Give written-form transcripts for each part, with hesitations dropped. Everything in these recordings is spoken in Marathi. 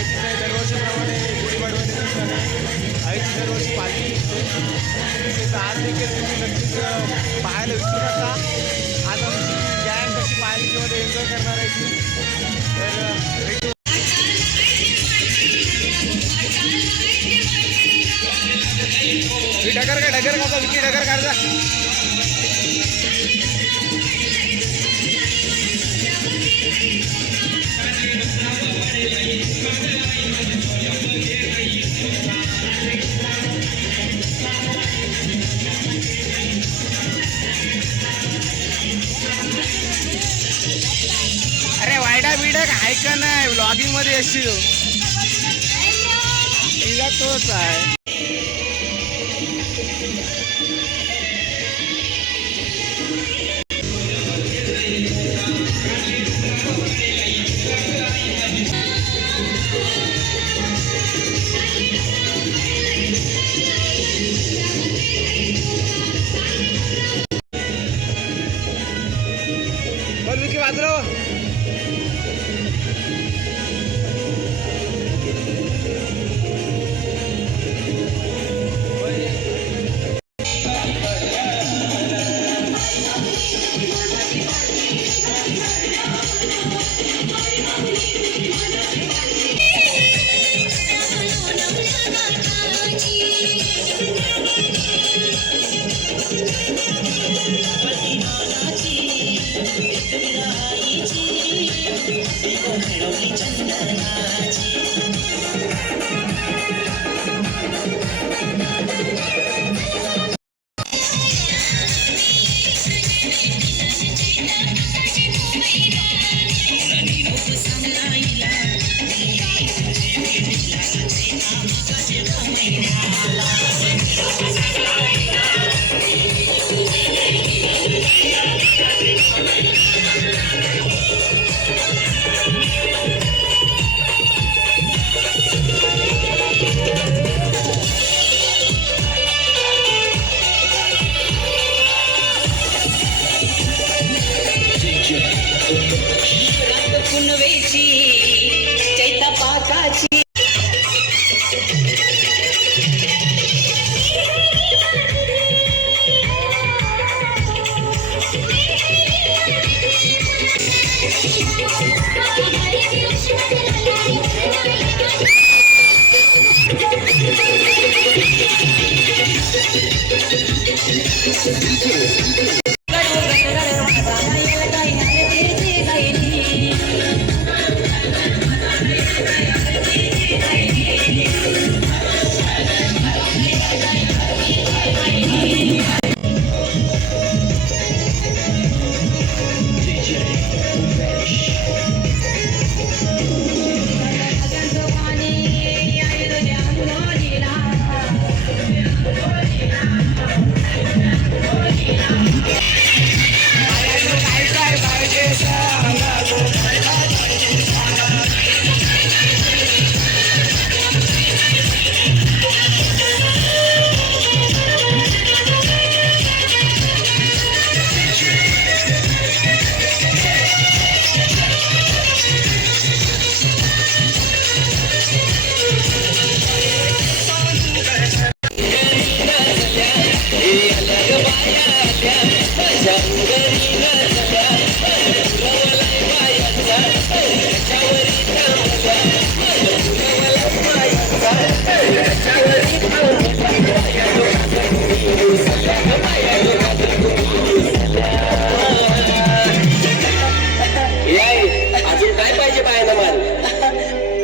माहितीच आहे दरवर्षीप्रमाणे गुढीपाडव्याच्या दिवसाने आईची दरवर्षी पालखी निघते. त्याचा आज देखील तुम्ही नक्कीच पाहायला विसरू नका. आज आमची गँग कशी पालखीमध्ये एन्जॉय करणार आहे ती. तर डगर कसा विकी डगर काढजा. अरे वायडा बिडा काय का नाही व्लॉगिंग मध्ये येशील तिला तोच आहे. बोल विकी वाजरो.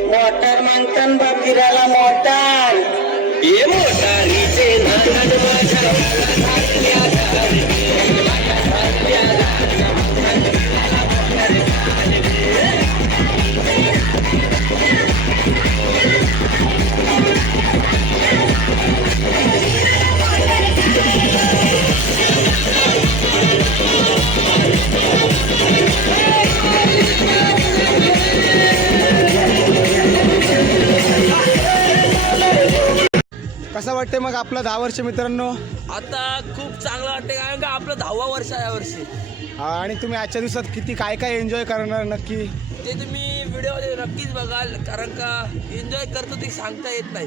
मोटर मागतान बाबगिराला मोटर ये मोटारीचे कसं वाटते मग आपलं 10 वर्ष मित्रांनो? आता खूप चांगलं वाटते कारण का आपलं 10वा वर्ष आहे यावर्षी. आणि तुम्ही आजच्या दिवसात किती काय काय एन्जॉय करणार नक्की ते तुम्ही व्हिडिओ व्हिडिओ नक्कीच बघाल, कारण का एन्जॉय करतो ते सांगता येत नाही.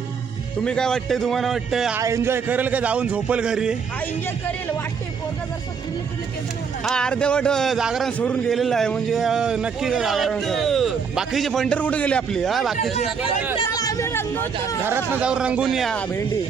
तुम्ही काय वाटतंय, तुम्हाला वाटतंय हा एन्जॉय करेल का जाऊन झोपल घरी? हा एन्जॉय करेल वाटते. पोरगा जर किल्ले केलं नाही होणार. हा अर्धवट जागरण सोडून गेलेला आहे, म्हणजे नक्की जागरण करेल. बाकीचे पंटर कुठे गेले आपली? हा बाकीचे आम्ही रंगवतो. घरातनं जाऊन रंगून या भेंडी.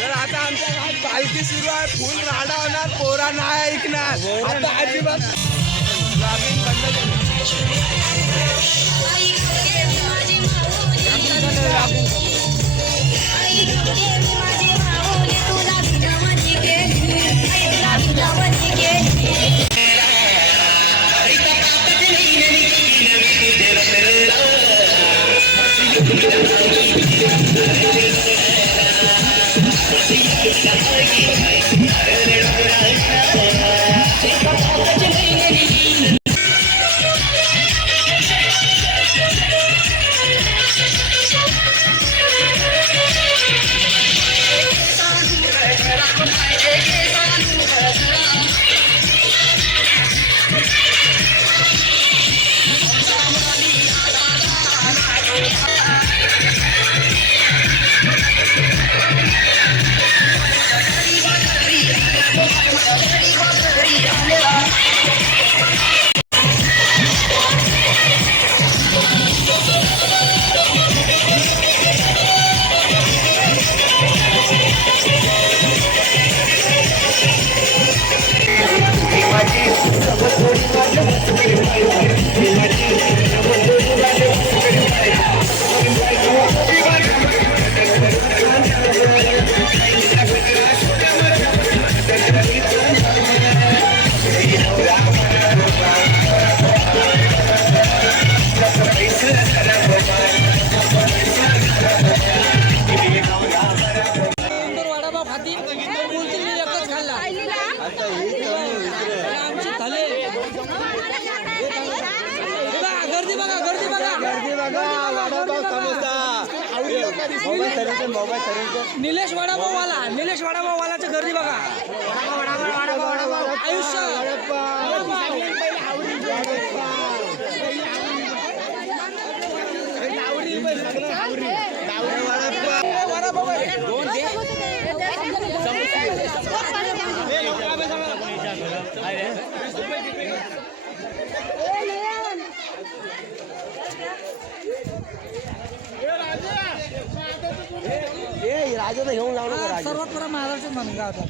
तर आता आमच्या गावात पालखी सुरू आहे, फुल राडा होणार, पोरा नाही ऐकणार. आता अजिबात ड्रायव्हिंग बंद निलेश वडापाववालाची गर्दी बघा. आयुष्य वडापाव राजाचं घेऊन जाऊ नका राजा. सर्वात बरा महाराष्ट्रात म्हणून का आता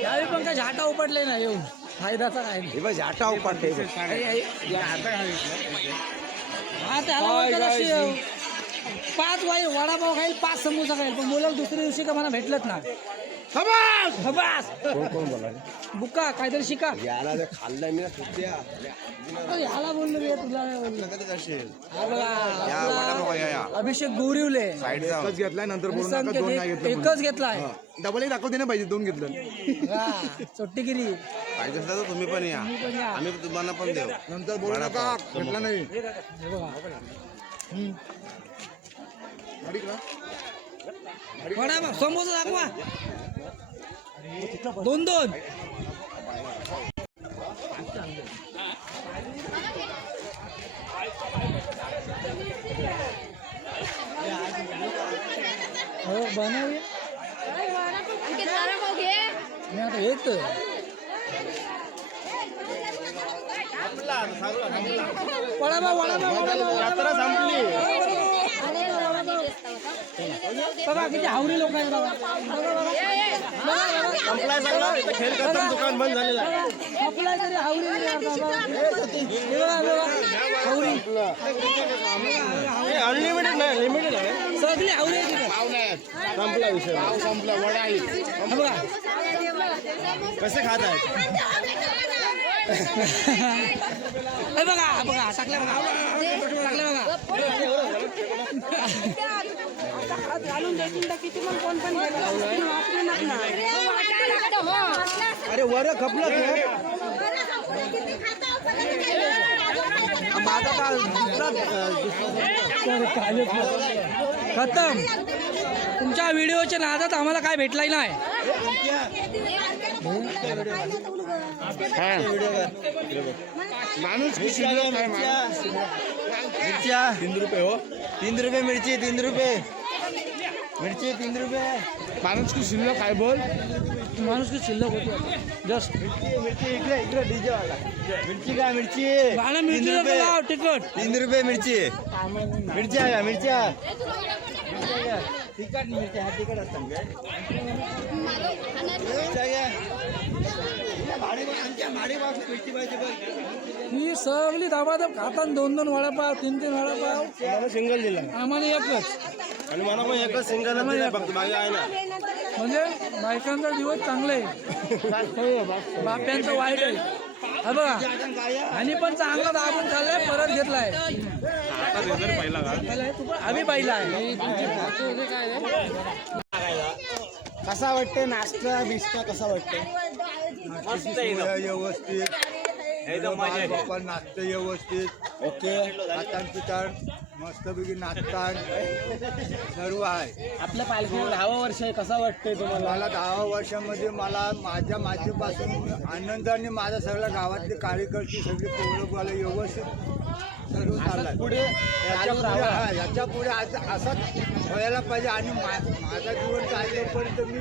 यावेळी पण काय झाटा उपटले ना येऊन फायदाचा काय नाही. हे बघ झाटा उपटते हा त्याला म्हणतात अशी, 5 वाई वडापाव खाईल 5 समोसा खाईल पण मुलं दुसऱ्या दिवशी का मला भेटलंच ना. खबास कोण बोला बुका काहीतरी शिका. याला जर खाल्लं मी ना सुट्ट्या ह्याला बोललो रे तुला नाही बोललो. कधीच असेल हा बघा, या आपला वडापाव या अभिषेक गौरिवले साईडचा एकच घेतलाय नंतर बोलू नका संकेत दोन नाही घेतलं एकच घेतलाय. डबल एक दाखवते ना पाहिजे 2 घेतलं हा, चोट्टीगिरी पाहिजे असलं तर तुम्ही पण या तुम्ही पण या. आम्ही तुम्हाला पण देऊ नंतर बोलू नका वडापाव, घेतला नाही हे बघा. वडापाव समोसा दाखवा 2-2. हो बनवूया आणखी वडापाव घे. मी आता येत वडापाव यात्रा संपली. बघा किती हावरी लोक आहेत बघा. संपलाय सगळं इथं खेळ खतम दुकान बंद झालेलं आहे. आपला तरी हावरी नाही करता बघा. हे बघा, बघा. हावरी अनलिमिटेड नाही लिमिटेड आहे. सगळी हावरी आहे तिथे. संपला विषय संपला वडा आहे हा बघा कसे खात आहेत हे बघा बघा टाकले बघा टाकले बघा. हात घालून देतील तर किती पण कोण पण वापरू नका. अरे वर खपलं खतम. तुमच्या व्हिडिओच्या नादात आम्हाला काय भेटलाय नाही. माणूस मिरच्या 3 रुपये हो 3 रुपये मिरची 3 रुपये मिरची 3 रुपये माणूस की शिल्लक काय बोल माणूस की शिल्लक होती जस्ट. मिरची इकडे डीजे वाला मिरची काय मिरची गाणं मिळते तिकट 3 रुपये मिरची मिरच्या आहे मिरच्या तिखट मिरच्या ह्या तिखट असतात काय मिरची पाहिजे ही सगळी दाबादाब खाताना 2-2 वडापाव 3-3 वडापाव. मला सिंगल दिला आम्हाला एकच आणि मला पण एकच सिंगल दिला फक्त मागे आहे ना म्हणजे बायकांचा दिवस चांगले बाप्यांचं वाईट आहे. हा बघा आणि पण चांगला दाबून खाल्लाय परत घेतलाय. आम्ही पाहिला आहे. कसा वाटते नाश्ता बिस्टा कसा वाटते व्यवस्थित पण नाचतं व्यवस्थित ओके हातान पितान मस्तपैकी नाचतात सर्व आहे. आपल्या पालखीला 10 वर्ष आहे कसं वाटतंय तुम्हाला मला 10 वर्षामध्ये मला माझ्यापासून आनंदाने माझ्या सगळ्या गावातले कार्यकर्ते सगळे पोरं व्यवस्थित सर्व चाललं पुढे याच्या पुढे असंच व्हायला पाहिजे आणि माझा जीवन चालल्यापर्यंत मी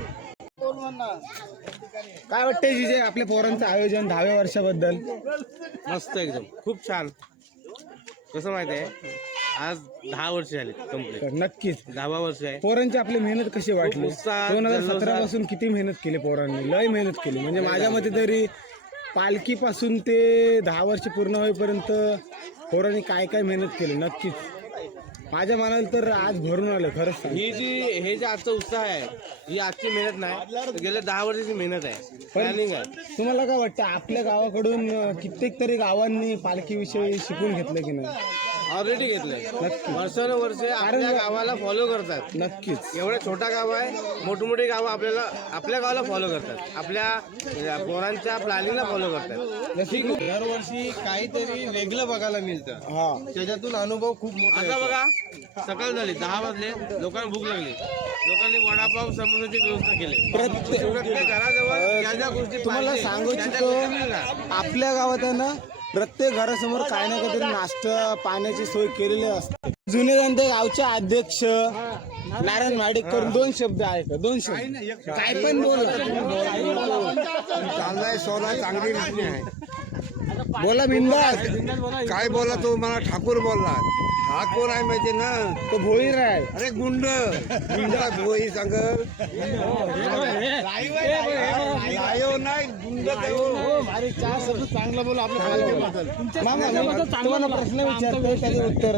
काय वाटतंय जिजे आपल्या पोरांचं आयोजन 10व्या वर्षाबद्दल मस्त एकदम खूप छान. कसं माहिती आहे आज 10 वर्ष झाली कंप्लीट नक्कीच 10 वर्ष आहे. पोरांची आपली मेहनत कशी वाटली उत्साह, 2017 पासून किती मेहनत केली पोरांनी लय मेहनत केली म्हणजे माझ्या मते तरी पालखीपासून ते 10 वर्ष पूर्ण होईपर्यंत पोरांनी काय काय मेहनत केली नक्कीच माझ्या मनाला तर आज भरून आलं खरंच सांग. हे जे आजचा उत्साह आहे ही आजची मेहनत नाही गेल्या 10 वर्षाची मेहनत आहे प्लॅनिंग आहे. तुम्हाला काय वाटतं आपल्या गावाकडून कित्येक तरी गावांनी पालखीविषयी शिकून घेतलं की नाही ऑलरेडी घेतलंय वर्षानुवर्षे आपल्या गावाला फॉलो करतात. नक्कीच एवढं छोटा गाव आहे मोठमोठी गावं आपल्या गावाला फॉलो करतात आपल्या पोरांच्या प्लॅनिंगला फॉलो करतात. दरवर्षी काहीतरी वेगळं बघायला मिळतं हा त्याच्यातून अनुभव खूप मोठा. आता बघा सकाळ झाली 10 वाजले लोकांना भूक लागली लोकांनी वडापाव समोसाची व्यवस्था केली. प्रत्येक घराजवळ ज्या ज्या गोष्टी तुम्हाला पाहिजे, सांगू त्या त्या इच्छितो गोष्टी मिळणार. आपल्या गावात आहे ना प्रत्येक घरासमोर काही ना काहीतरी नाश्ता पाण्याची सोय केलेली असते. जुने जाणते गावचे अध्यक्ष नारायण माडेकर 2 शब्द आहे का 2 शब्द काय पण बोला चाललाय सोला चांगली विकली आहे बोला बिंदास. काय बोला तो मला ठाकूर बोलला. हा कोण आहे माहिती ना? तो भोईर आहे. अरे गुंड गुंडा भोई सांग नाही गुंड अरे चार शब्द चांगला बोला आपल्या मामा तुम्हाला प्रश्न विचारतोय त्याचे उत्तर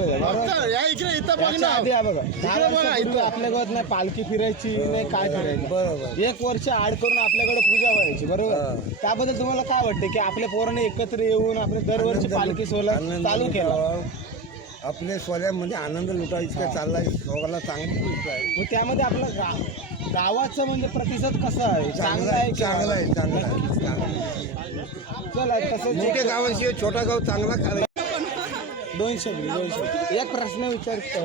बघा 10 वर्षापूर्वी आपल्या गावात नाही पालखी फिरायची नाही काय फिरायची. बरोबर 1 वर्ष आड करून आपल्याकडे पूजा व्हायची. बरोबर त्याबद्दल तुम्हाला काय वाटतं की आपल्या पोरांनी एकत्र येऊन आपल्या दरवर्षी पालखी सोहळा चालू केला. आपल्या सोहळ्यामध्ये आनंद लुटायचा काय चाललाय सगळ्याला चांगली गोष्ट आहे. मग त्यामध्ये आपलं गावाचं म्हणजे प्रतिसाद कसा आहे? चांगला आहे की चांगला आहे चांगला आहे. चला तसं मोठ्या गावाशिवाय छोटा गाव चांगला करायचा. 200 एक प्रश्न विचारतो.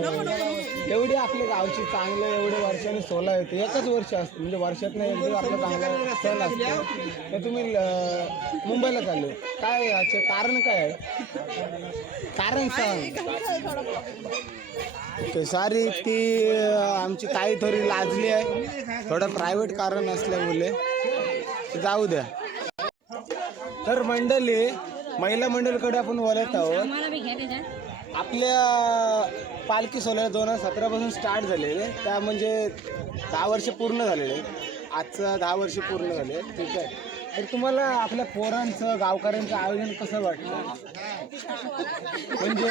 एवढी आपल्या गावची चांगलं एवढे वर्षाने सोहळा येते एकच वर्ष असते म्हणजे वर्षात नाही एकदा आपलं चांगला सण असतो. तर तुम्ही मुंबईला चालले काय याचे कारण काय आहे? कारण सांग. सारी ती आमची ताई थोडी लाजली आहे थोडं प्रायव्हेट कारण असल्यामुळे जाऊ द्या. तर मंडळी महिला मंडळीकडे आपण बोलत आहोत. आपल्या पालखी सोहळा 2017 पासून स्टार्ट झालेले त्या म्हणजे 10 वर्ष पूर्ण झालेले. आजचं 10 वर्ष पूर्ण झाले. ठीक आहे. तर तुम्हाला आपल्या पोरांचं गावकऱ्यांचं आयोजन कसं वाटतं? म्हणजे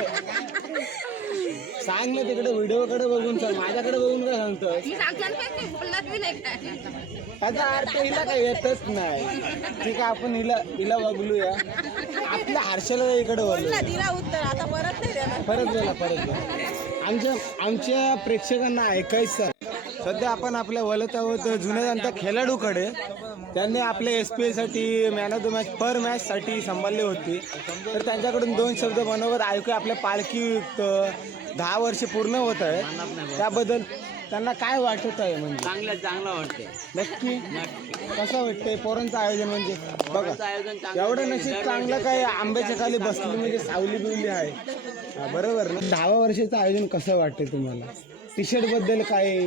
सांग ना तिकडे व्हिडिओकडे बघून सांग. माझ्याकडे बघून काय सांगतोय? त्याचा अर्थ हिला काही येतच नाही. ठीक आहे आपण हिला बघलूया. आपल्या हर्षला इकडे परत गेला. आमच्या प्रेक्षकांना ऐकायचं. सध्या आपण आपल्या वलत आहोत जुन्या जाणत्या खेळाडूकडे. त्यांनी आपल्या SPL साठी man of the match per match साठी सांभाळली होती. तर त्यांच्याकडून 2 शब्द मनोगत ऐकूया. आपल्या पालखी 10 वर्ष पूर्ण होत आहे त्याबद्दल त्यांना काय वाटत आहे? म्हणजे चांगलं वाटतं. नक्की कसं वाटतंय पोरांचं आयोजन? म्हणजे बघा एवढं नशीब चांगलं काय आंब्याच्या खाली बसली म्हणजे सावली बिवली आहे. बरोबर ना. 10 वर्षाचं आयोजन कसं वाटतंय तुम्हाला? टी शर्ट बद्दल काय?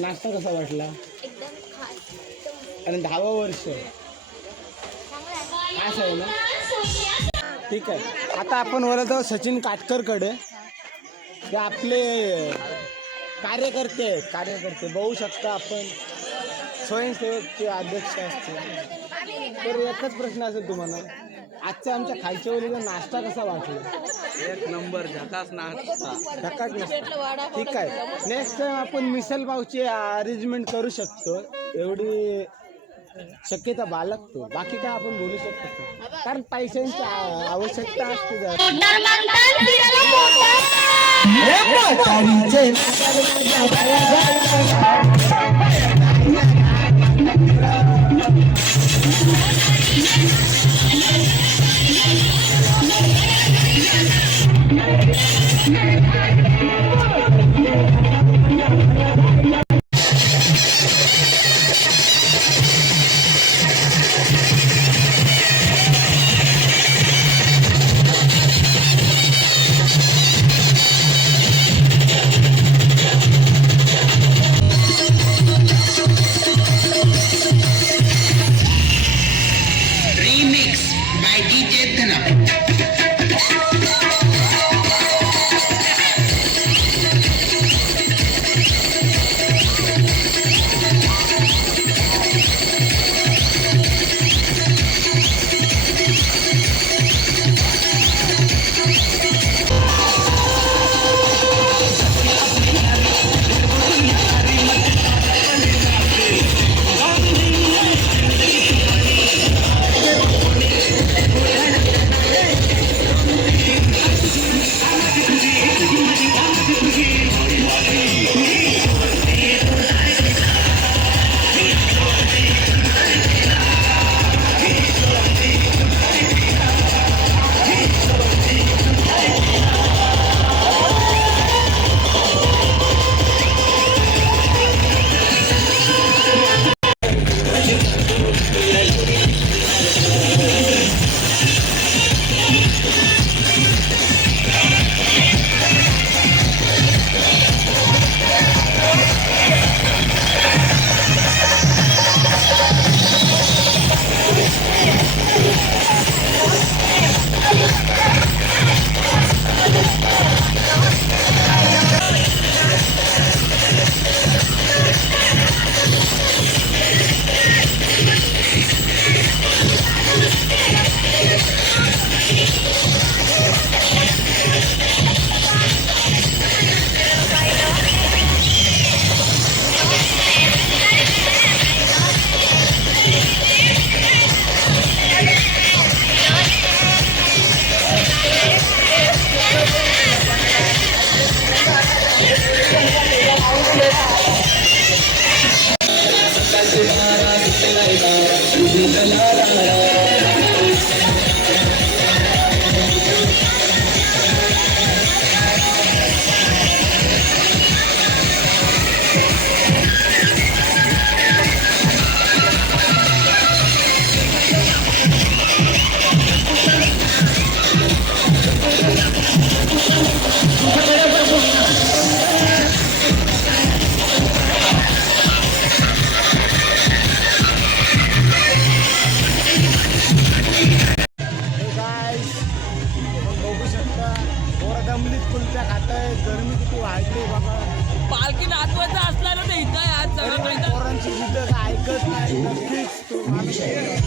नाश्ता कसा वाटला? आणि 10वं वर्ष असं आहे ना. ठीक आहे. आता आपण बोलत आहोत सचिन काटकरकडे. ते आपले कार्यकर्ते बघू शकता आपण स्वयंसेवकचे अध्यक्ष असते. तर एकच प्रश्न असेल तुम्हाला आजच्या आमच्या खालच्या ओलीचा नाश्ता कसा वाटला? 1 नंबर झकास नाश्ता. धक्काच नसता. ठीक आहे. नेक्स्ट टाइम आपण मिसल पावची अरेंजमेंट करू शकतो एवढी शक्यता बाळगतो. बाकी काय आपण बोलू शकतो कारण पैशांची आवश्यकता असते. नक्कीच तो आनंद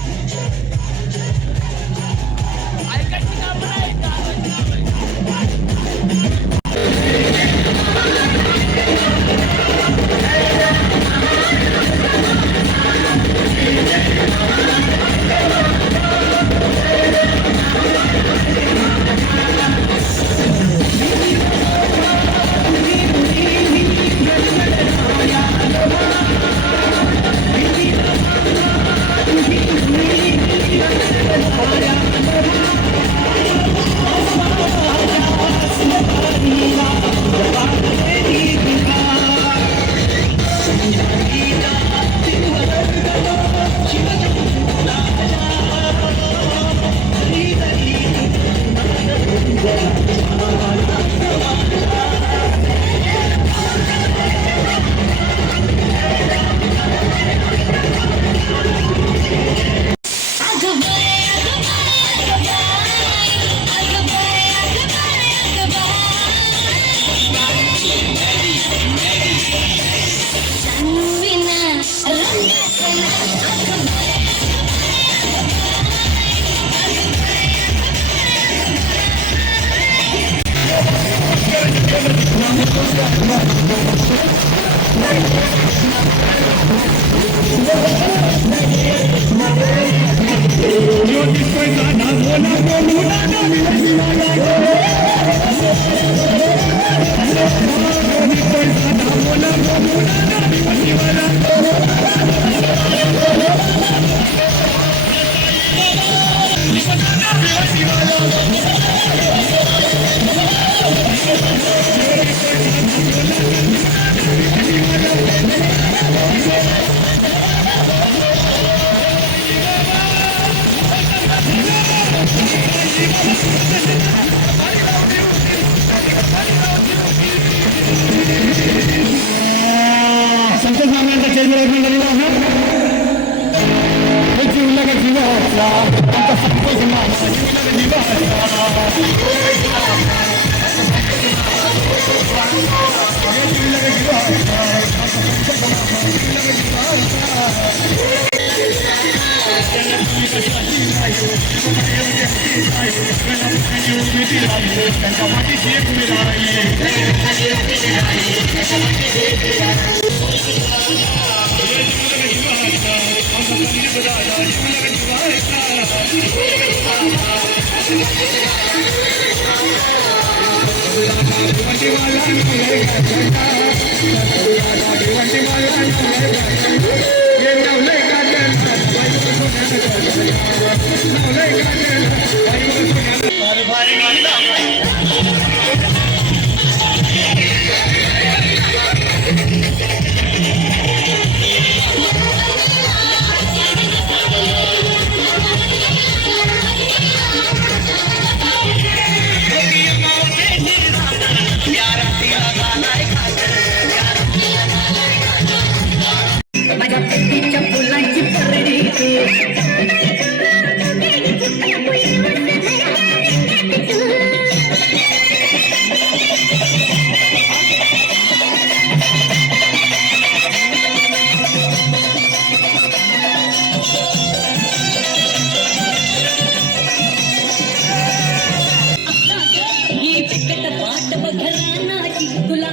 तुला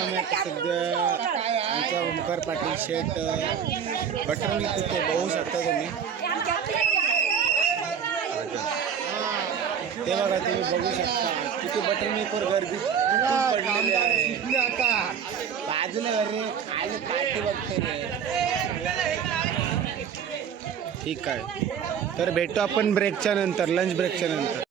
आम्ही आता सध्या आमचा ओमकार पाटील शेट बटर विकतो बघू शकता तुम्ही. ते बघा तुम्ही बघू शकता किती बटर मिल्कवर गर्दी पडलेली आहे. आता बाजूला रे खाली पाठी बघते रे. ठीक आहे, तर भेटू आपण ब्रेकच्या नंतर, लंच ब्रेकच्या नंतर.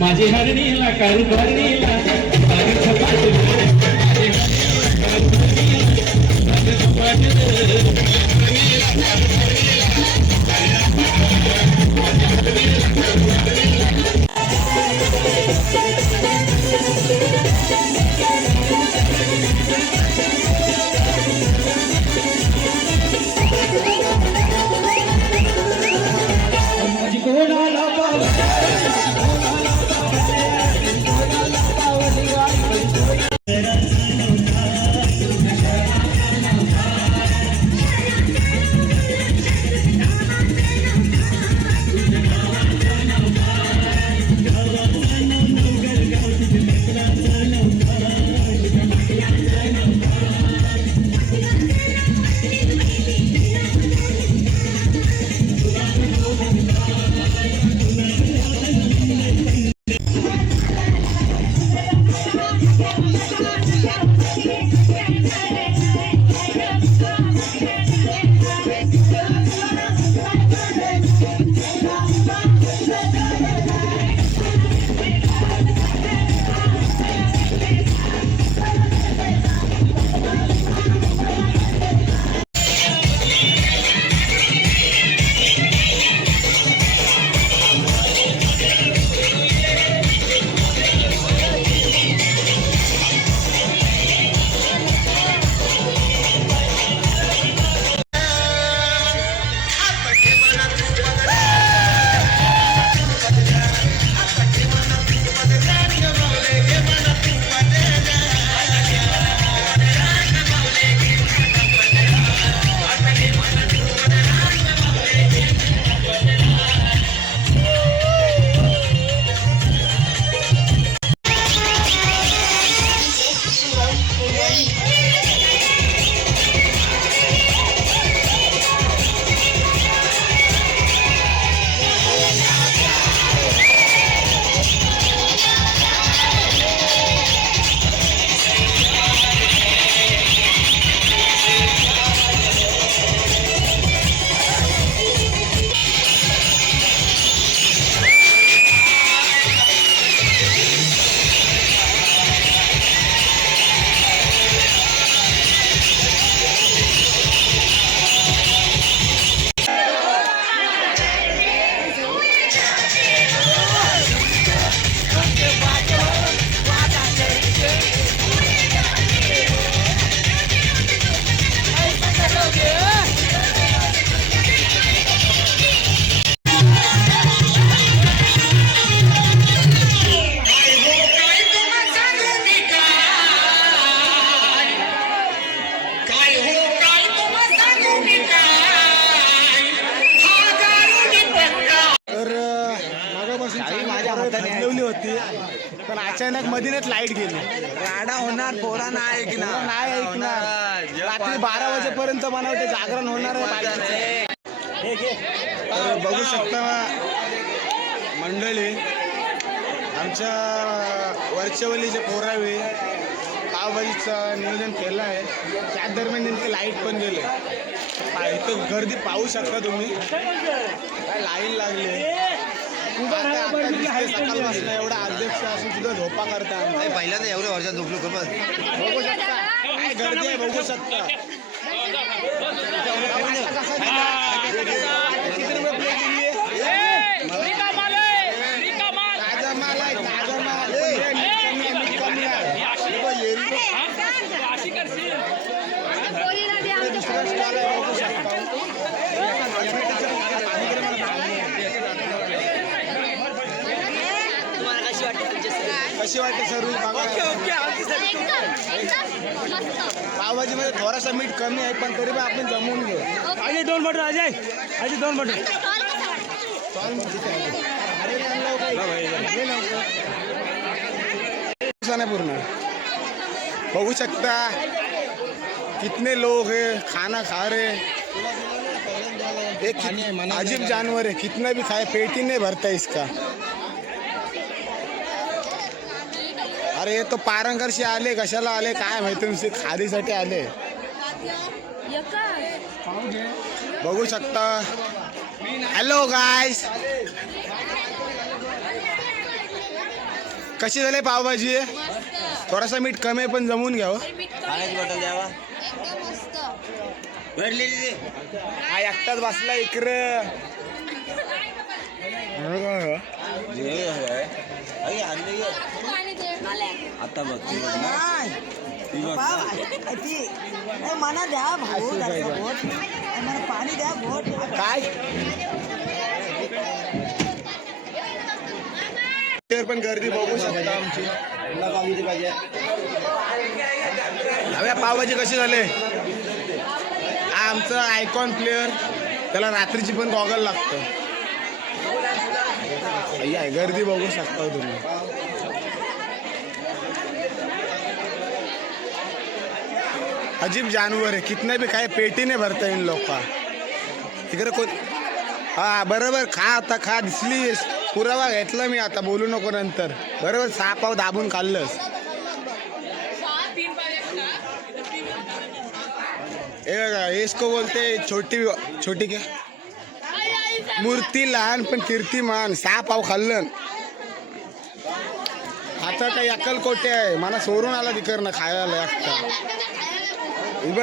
माझी हरणीला कारू भरणीला माझी कोणाला बदलवली होती पण अचानक मधीनच लाईट गेली. राडा होणार, पोरा नाही ऐकणार. नाही ऐकणार. रात्री 12 वाजेपर्यंत बनवते, जागरण होणार आहे पालखीचं. तर बघू शकता मंडळी, आमच्या वरचेवलीचे पोरावे पावभाजीचं नियोजन केलं आहे. त्या दरम्यान नेमके लाईट पण गेले. इथं गर्दी पाहू शकता तुम्ही, काय लाईन लागली. सकाळपासून एवढा अध्यक्ष असून सुद्धा झोपा करता. पहिल्यांदा एवढ्या वर्षात झोपलो खरंच. बघू शकता काय गर्दी आहे, बघू शकता. किती रुपये प्लेट दिली आहे? ताजा माल आहे, ताजा माल. मीठ कमी आहे. दुसरा स्टॉल आहे, बघू शकता. कशी वाटते सर्विस पावभाजी मध्ये थोडासा मीठ कमी आहे पण तरी पण आपण जमवून घेऊ. Ajay 2 butter Ajay, Ajay 2 butter. पूर्ण बघू शकता कितने लोग है, खाना खा रहे. एक अजीब जानवर है, कितना भी खाए पेट ही नहीं भरता इसका. अरे हे तो पारंगरशी आले, कशाला आले काय माहिती, नुसते खादीसाठी आले. बघू शकता. हॅलो गायस, कशी झाली पावभाजी? थोडासा मीठ कमी पण जमून घ्यावं. पाण्याची बॉटल द्यावा. हा एकटाच बसला इकडं. आता बघ मला द्या भाऊ, मला पाणी द्या भोट. काय पण गर्दी बघू शकता आमची. हव्या पावभाजी कशी झाले? हा आमचं आयकॉन प्लेअर, त्याला रात्रीची पण गॉगल लागतं. गर्दी बघू शकता तुम्ही. अजीब जानवर है, कितना भी खाए पेट ही नहीं भरता इन लोग का. इकडे कोण हा बरोबर खा, आता खा दिसली. पुरावा घेतला मी, आता बोलू नको नंतर. बरोबर 6 पाव दाबून खाल्लंस. इसको बोलते छोटी छोटी क्या मूर्ती लहान पण कीर्तिमान. 6 पाव खाल्लं. आता काही अक्कलकोटे आहे, मला सोडून आला तिकडनं खायला एकटा.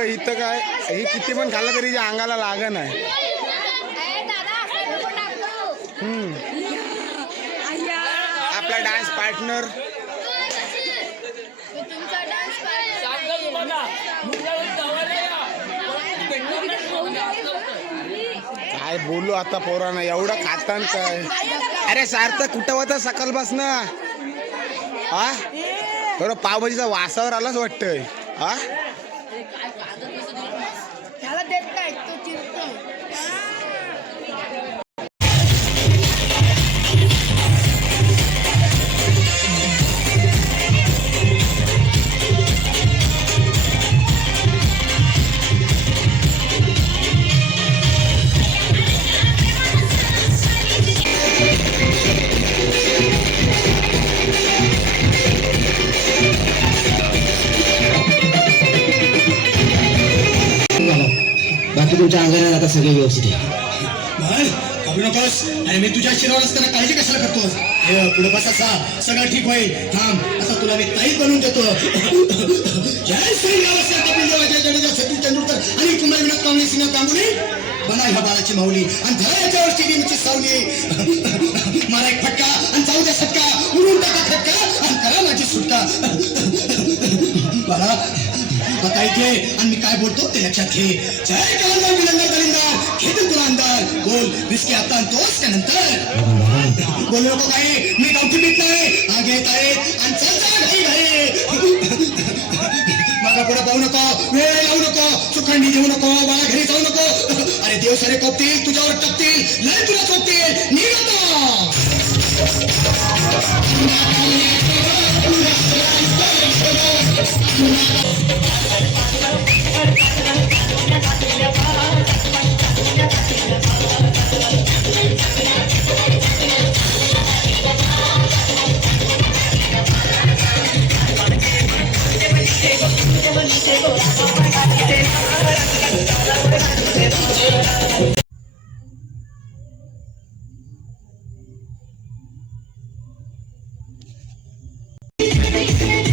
इथं काय ही किती पण खाल्लं तरी अंगाला लागण आहे. आपला डान्स पार्टनर काय बोलू आता पोरांना, एवढं खातान काय. अरे सार्थक कुठं होता सकाळपासून? हा बरोबर पावभाजीचा वासावर आलाच वाटतंय. हा त्याला देत काय तो चिरतो. बाकी तुमच्या अंगाला आता सगळे व्यवस्थित आहे. करू नकोस. आणि मी तुझ्या शिरावर असताना काळजी कशाला करतोस? पुढे बस, असा सगळं ठीक होईल. थांब, आता तुला मी ताई बनवून देतो. जय श्री गावस्कर, कपिल देव, अजय जडेजा, सचिन तेंडुलकर आणि कुमार विनोद कांबळे, सिंह गांगुली. बना ह्या बाळाची माऊली आणि धरा याच्यावर स्टेडियमची सावली. मारा एक फटका आणि जाऊ द्या सटका, उडून टाका फटका आणि करा माझी सुटका. बाळा आता इथे आणि मी काय बोलतो ते लक्षात घे. जय कलंदर विलंदर दलिंदर, घेतील तुला अंदर. बोल विस्की आता आणतोस का नंतर? बोलू नको काही, मी गावठी पीत नाही. आगे येत आहेत आणि चल घाई घाई. मला पुढे पाहू नको, वेळ लावू नको, सुखंडी घेऊ नको, मला घरी जाऊ नको. अरे देव सारे कोपतील, तुझ्यावर टपतील, लय तुला चोपतील. निघतो. Thank you.